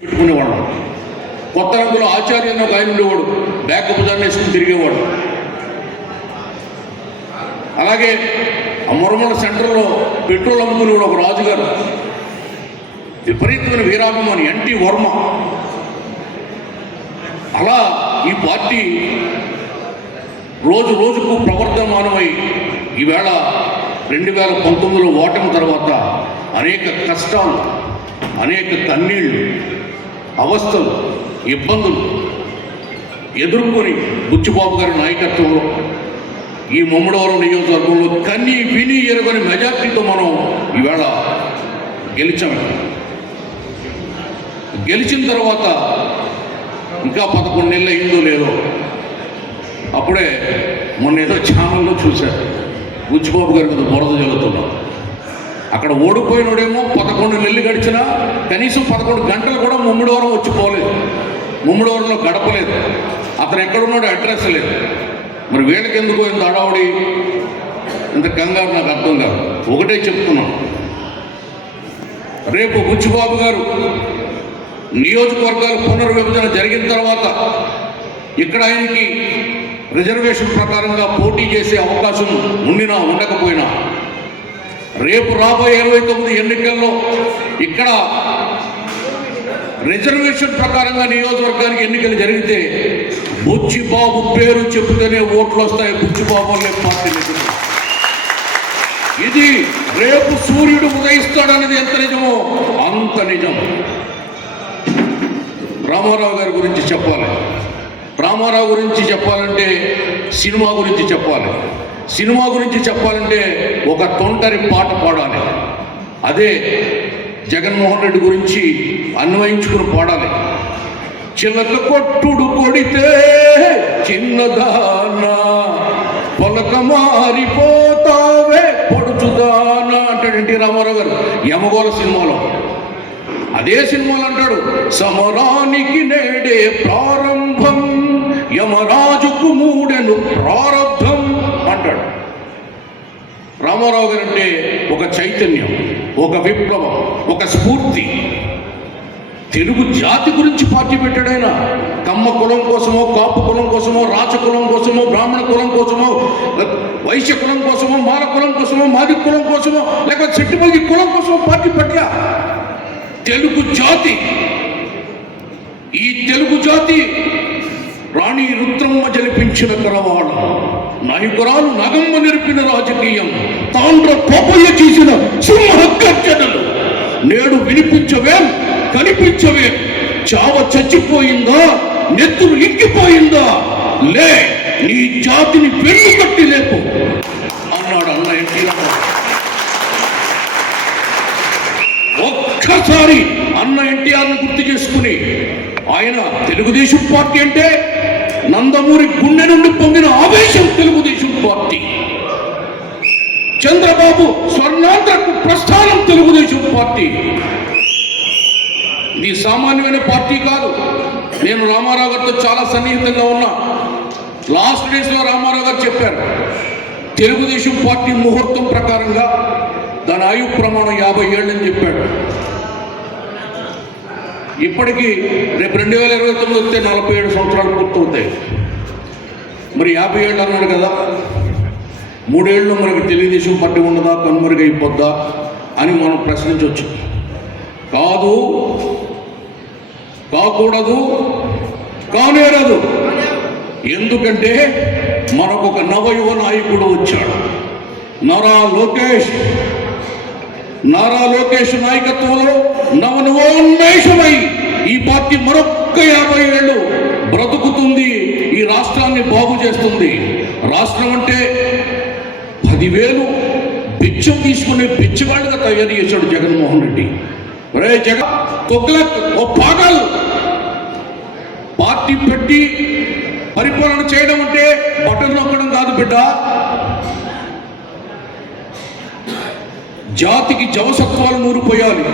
పెట్టుకునేవాడు. కొత్త రంగులో ఆచార్య అని ఒక ఆయన ఉండేవాడు, బ్యాక్ భుజాన్ని వేసుకుని తిరిగేవాడు. అలాగే మురమల సెంటర్లో పెట్రోల్ అమ్ముకునేవాడు ఒక రాజుగారు, విపరీతమైన వీరాభిమాని ఎన్టీ వర్మ. అలా ఈ పార్టీ రోజు రోజుకు ప్రవర్ధమానమై ఈవేళ 2019లో ఓటమి తర్వాత అనేక కష్టాలు, అనేక కన్నీళ్ళు, అవస్థలు, ఇబ్బందులు ఎదుర్కొని బుచ్చిబాబు గారి నాయకత్వంలో ఈ ముమ్మడివరం నియోజకవర్గంలో కన్నీ విని ఎరుగని మెజార్టీతో మనం ఈవేళ గెలిచాము. గెలిచిన తర్వాత ఇంకా 11 నెలలు అయిందో లేదో, అప్పుడే మొన్న ఏదో ఛానల్లో చూశారు బుచ్చిబాబు గారి మీద బురద జల్లుతున్నాం. అక్కడ ఓడిపోయినోడేమో 11 నెలలు గడిచినా కనీసం 11 గంటలు కూడా ముమ్మడివరం వచ్చిపోలేదు, ముమ్మడివరంలో గడపలేదు. అతను ఎక్కడున్నాడో అడ్రస్ లేదు. మరి వీళ్ళకి ఎందుకో ఇంత అడావుడి, ఇంత కంగారు నాకు అర్థం కాదు. ఒకటే చెప్తున్నాను, రేపు బుచ్చిబాబు గారు నియోజకవర్గాల పునర్విభజన జరిగిన తర్వాత ఇక్కడ ఆయనకి రిజర్వేషన్ ప్రకారంగా పోటీ చేసే అవకాశం ఉండినా ఉండకపోయినా రేపు రాబోయే 29 ఎన్నికల్లో ఇక్కడ రిజర్వేషన్ ప్రకారంగా నియోజకవర్గానికి ఎన్నికలు జరిగితే బుచ్చిబాబు పేరు చెబితేనే ఓట్లు వస్తాయి. బుచ్చిబాబు అనే పార్టీ ఇది రేపు సూర్యుడు ఉదయిస్తాడన్నది ఎంత నిజమో అంత నిజం. రామారావు గారి గురించి చెప్పాలి. రామారావు గురించి చెప్పాలంటే సినిమా గురించి చెప్పాలి. సినిమా గురించి చెప్పాలంటే ఒక తొంటరి పాట పాడాలి. అదే జగన్మోహన్ రెడ్డి గురించి అన్వయించుకుని పాడాలి. చిలక కొట్టుడు కొడితే చిన్నదానా పొలక మారిపోతావే పొడుచుదానా అంటాడు ఎన్టీ రామారావు గారు యమగోళ సినిమాలో. అదే సినిమాలో అంటాడు, సమరానికి నేడే ప్రారంభం, యమరాజుకు మూడెను ప్రారంభం అంటాడు. రామారావు గారు అంటే ఒక చైతన్యం, ఒక విప్లవం, ఒక స్ఫూర్తి. తెలుగు జాతి గురించి పార్టీ పెట్టాడు ఆయన. కమ్మ కులం కోసమో, కాపు కులం కోసమో, రాచ కులం కోసమో, బ్రాహ్మణ కులం కోసమో, వైశ్య కులం కోసమో, మాల కులం కోసమో, మాది కులం కోసమో, లేకపోతే చెట్టుమల్లి కులం కోసమో పార్టీ పెట్టా. తెలుగు జాతి, ఈ తెలుగు జాతి రాణి రుద్రమ్మ జలిపించిన కరవాళం, నాయకురాలు నాగమ్మ నేర్పిన రాజకీయం, తాండ్ర పోపయ్య చేసిన సింహ గర్జనలు నేడు వినిపించవేం, కనిపించవేం. చావ చచ్చిపోయిందా, నెత్తురు ఇంకిపోయిందా, లే నీ జాతిని వెన్ను కట్టి లేపు అన్నాడు అన్న ఎన్టీ రామారావు. ఒక్కసారి అన్న ఎన్టీఆర్ని గుర్తు చేసుకుని, ఆయన తెలుగుదేశం పార్టీ అంటే నందమూరి గుండె నుండి పొందిన ఆవేశం తెలుగుదేశం పార్టీ. చంద్రబాబు స్వర్ణాంధ్రకు ప్రస్థానం తెలుగుదేశం పార్టీ. ఇది సామాన్యమైన పార్టీ కాదు. నేను రామారావు గారితో చాలా సన్నిహితంగా ఉన్నా. లాస్ట్ డేస్లో రామారావు గారు చెప్పారు, తెలుగుదేశం పార్టీ ముహూర్తం ప్రకారంగా దాని ఆయు ప్రమాణం 50 ఏళ్ళని చెప్పాడు. ఇప్పటికీ రేపు 2029 వస్తే 47 సంవత్సరాలు పూర్తవుతాయి. మరి 50 ఏళ్ళు అన్నాడు కదా, 3 ఏళ్ళు మనకి తెలుగుదేశం పార్టీ ఉన్నదా, కనుమరుగైపోద్దా అని మనం ప్రశ్నించవచ్చు. కాదు, కాకూడదు, కానేరదు. ఎందుకంటే మనకొక నవయువ నాయకుడు వచ్చాడు, నారా లోకేష్ నాయకత్వంలో నవనవోన్మేషమై ఈ పార్టీ మరొక్క 50 ఏళ్ళు బ్రతుకుతుంది. ఈ రాష్ట్రాన్ని బాగు చేస్తుంది. రాష్ట్రం అంటే 10,000 బిచ్చం తీసుకునే బిచ్చగాళ్ళుగా తయారు చేశాడు జగన్మోహన్ రెడ్డి. రే జగన్ తొగ్లక్ ఓ పాగల్. పార్టీ పెట్టి పరిపాలన చేయడం అంటే బటన్ నొక్కడం కాదు బిడ్డ. జాతికి జవసత్వాలు నూరిపోయాలి.